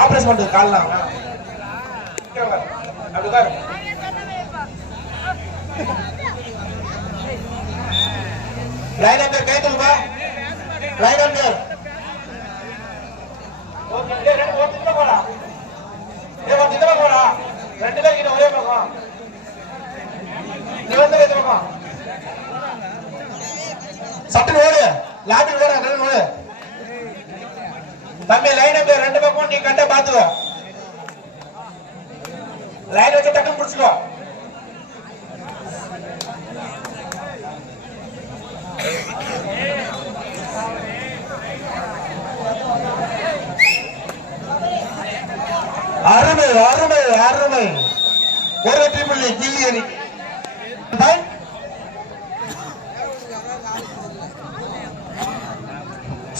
Operation பண்றது கால்லாம் அப்படி உட்காரு. லைன் நம்பர் கை தூக்குப்பா. லைன் நம்பர் போடா. போடா 2 பேர் கிட்ட ஒரே பக்கம். நீ வந்து பக்கம் சட்டு ஓடு. லாபி ஓடு. தம்பி லைன் நம்பர் 2 பக்கம் நீ கண்ட பாத்துக்கோ. லைன் வச்சு டக்குன்னு பிடிச்சுக்கோ. அருமை அருமை அருமை. ஒரு வெற்றி புள்ளி கில்லி அணி.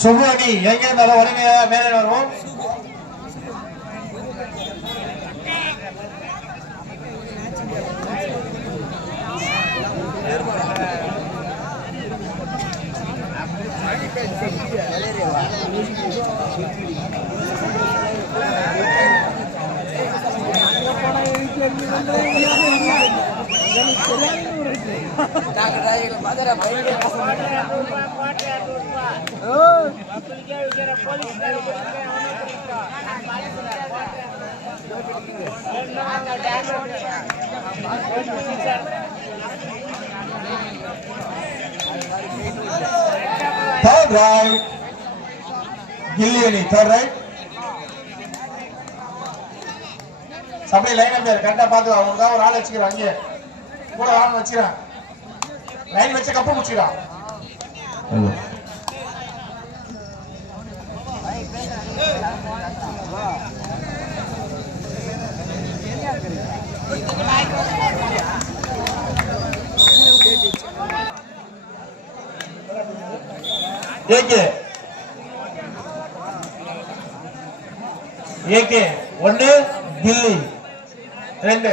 சுபு அணி எங்க இருந்தாலும் வறுமையா மேலே வருவோம். Third right, Gilliani, third right. சபை லைன் நம்பர் கரெக்டா பாத்து அவங்க ஒரு ஆள் வச்சுக்கிறான். அங்கே கூட ஆள் வச்சுக்கிறான். லைன் வச்சு கப்பு முடிச்சுக்கிறான். ஏகே 1 கில்லி 2.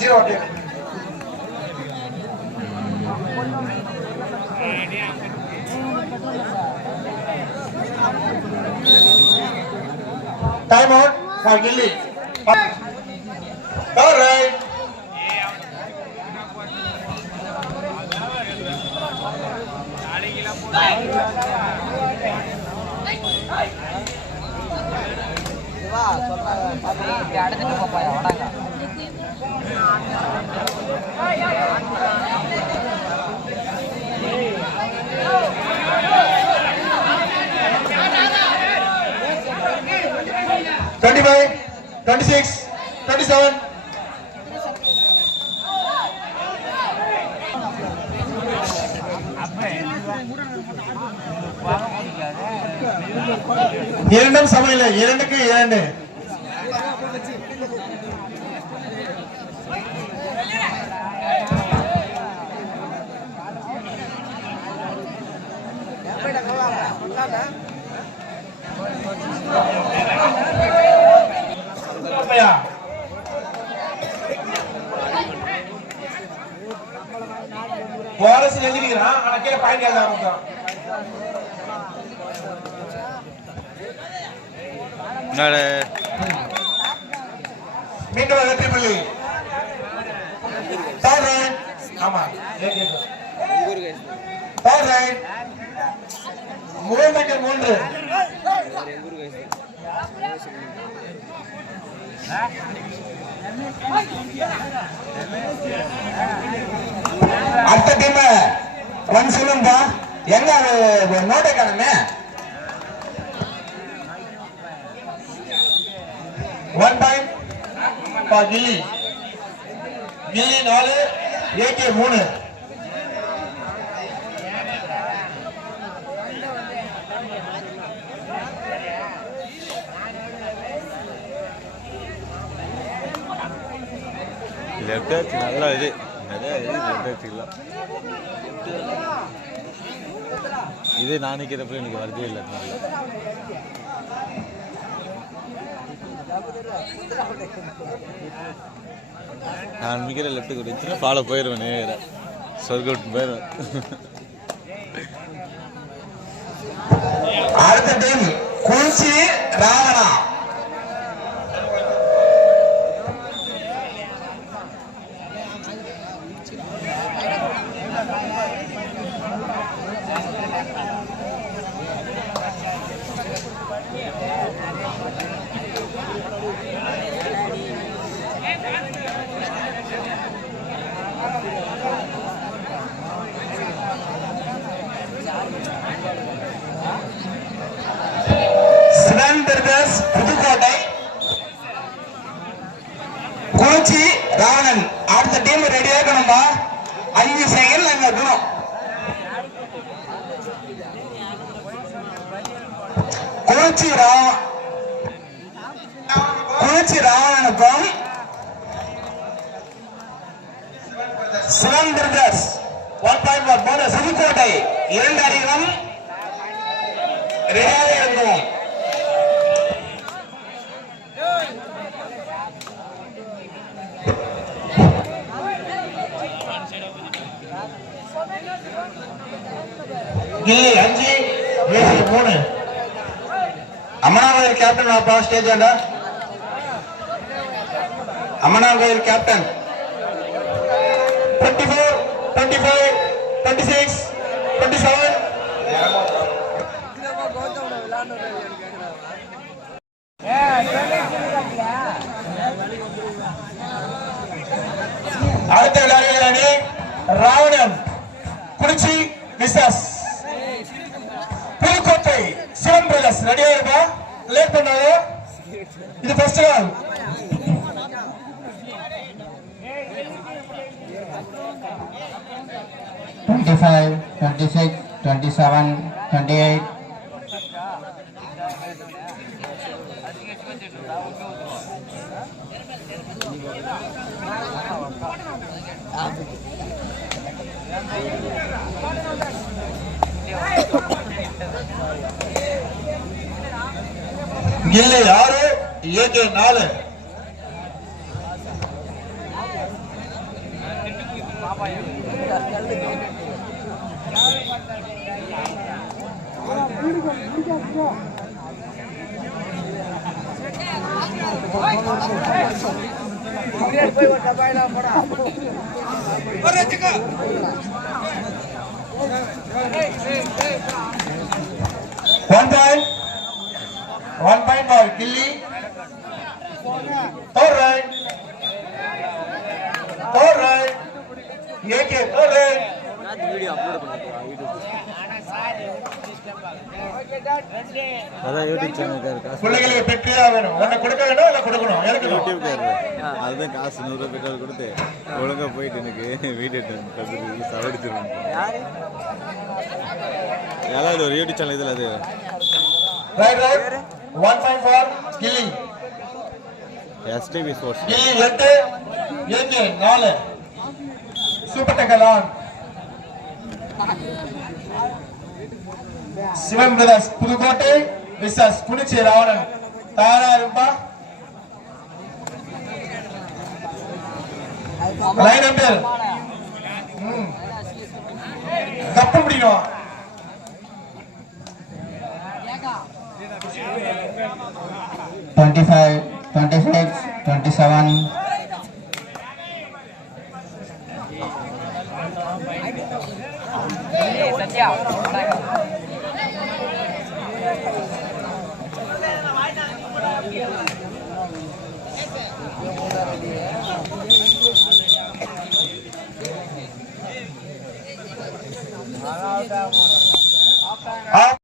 ஜீரோ அப்படியே time out for Gilly. All right. அடுத்துட்டு போப்பாயா வடாங்க. $25, $26, $27. இரண்டும் சமையல 2க்கு 2. போரஸ் எழுதிக்கிறான். ஆனா கீழே பாயிண்ட் எழுத ஆரம்பிச்சான். மீண்டும் வெற்றி புள்ளி. Third right. ஆமா தேர்ட் ரைட். 3 அடுத்த டீம் ரன் சொல்லும்பா. எங்க நோட்டை காணுமே. 1 point for Gilly. Gilly 4, AK 3. Left நல்லா இது நிறைய லெஃப்ட் வச்சுக்கலாம். இதே நான் நிற்கிறப்ப எனக்கு வரதே இல்லை. நான் மிக்கிற லெஃப்ட்டு கொடுத்துன்னா ஃபாலோ போயிடுவேன், நேர சொர்க்கவுட் போயிடுவேன். அடுத்த டீம் குறிச்சி ராவணா. புதுக்கோட்டை குறிச்சி ராவணன். அடுத்த டீம் ரெடியா இருக்கணும்பா. 5 செகண்ட் அங்க இருக்கணும். குறிச்சி ராவணனுக்கும் சிவன் பிரதர்ஸ் 1.1 போனஸ். புதுக்கோட்டை 2 அணிகளும் ரெடியாக இருக்கும். கில்லி 5 ஏசி 3. அம்மனாவயல் கேப்டன் வாப்பா ஸ்டேஜ் ஆண்டா. அம்மனாவயல் கேப்டன் 24, 25, 26, 27. அடுத்த விளையாடுகிற அணி ராவணன் குறிச்சி விசஸ் புதுக்கோட்டை சிவன் பிரதர்ஸ். ரெடியா இருக்கா? லேட் பண்ணாத. இது ஃபர்ஸ்ட் ரால். Twenty-five, 26, 27, 28. Ghilli 6 AK 4. One point for Gilly. Third right. AK third right. அதான் யூடியூப் சேனல் காசு பிள்ளைகளுக்கு பெற்றியா வேணும். ஒண்ணு கொடுக்க வேணும் இல்ல கொடுக்கணும். எனக்கு யூடியூப் அதுதான் காசு 100 ரூபாய் பெட்ரோல் கொடுத்து ஒழுங்கா போயிட்டு எனக்கு வீடியோ சவடிச்சிருவேன். யாராவது ஒரு யூடியூப் சேனல் இதில் அது right 1 point for Gilly. STV sports. Gilly 8 AK 4. Super டக்கலான். Sivan brothers Pudukkottai versus Kurichi Ravanan. தயாரா இருப்பா. லைன் நம்பர் கப்பு பிடிக்கணும். Twenty-five, 26, 27. சத்யா ஆ